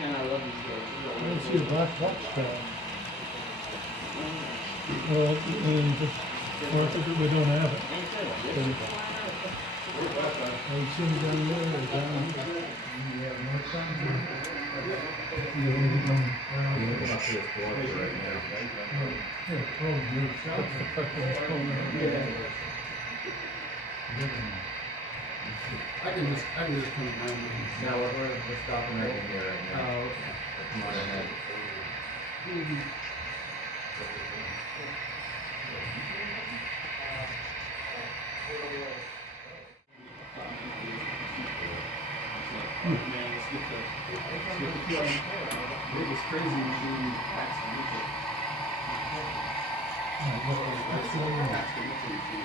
And I love these guys. I don't see a black box tag. Well, and just, well, I think we don't have it. I see them down there, or down here. You have no sign here. You don't even know. Yeah, probably south of Potomac. Yeah. I can just come around. No, we're stopping right in here right now. Oh, okay. Come on ahead. It's crazy machine packs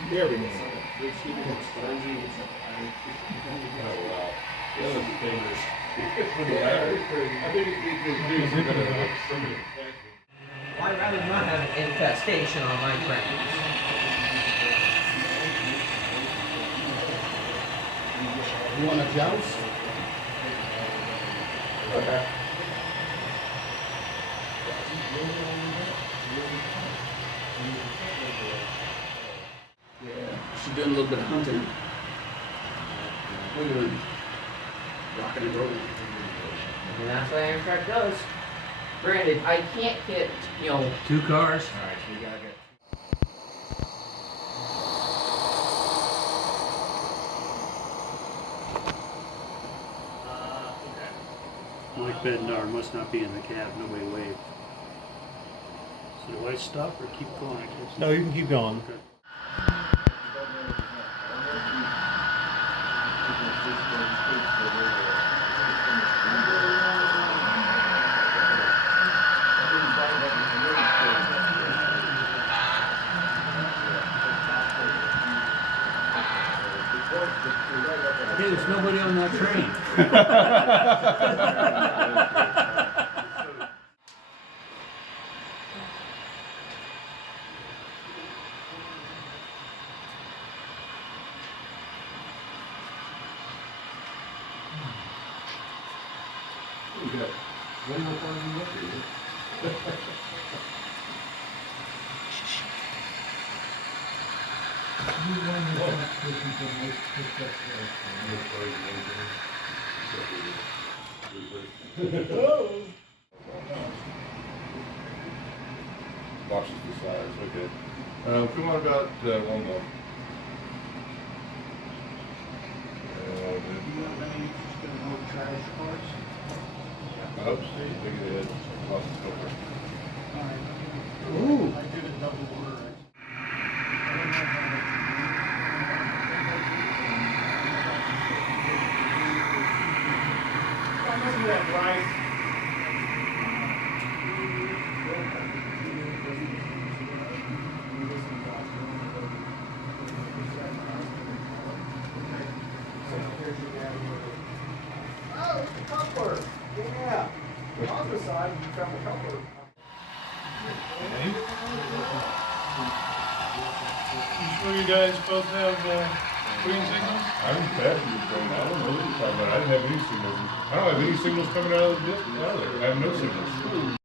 There we go. I'd rather not have an infestation on my trains. You want a joust? Okay. She's doing a little bit of hunting. We're doing rocking and rolling. And that's what Amtrak does. Granted, I can't hit, 2 cars. All right, so we gotta get. Mike Bednar must not be in the cab, nobody waved. So do I stop or keep going? I can't see. No, you can keep going. Okay. Hey, there's nobody on that train. Watches the size, okay. Come on about 1 month. I hope so. Big ahead. Lost the filter. Ooh. Sure you guys both have green signals? I'm passenger train. I don't know what you're talking about. I didn't have any signals. I don't have any signals coming out of the out of there. I have no signals.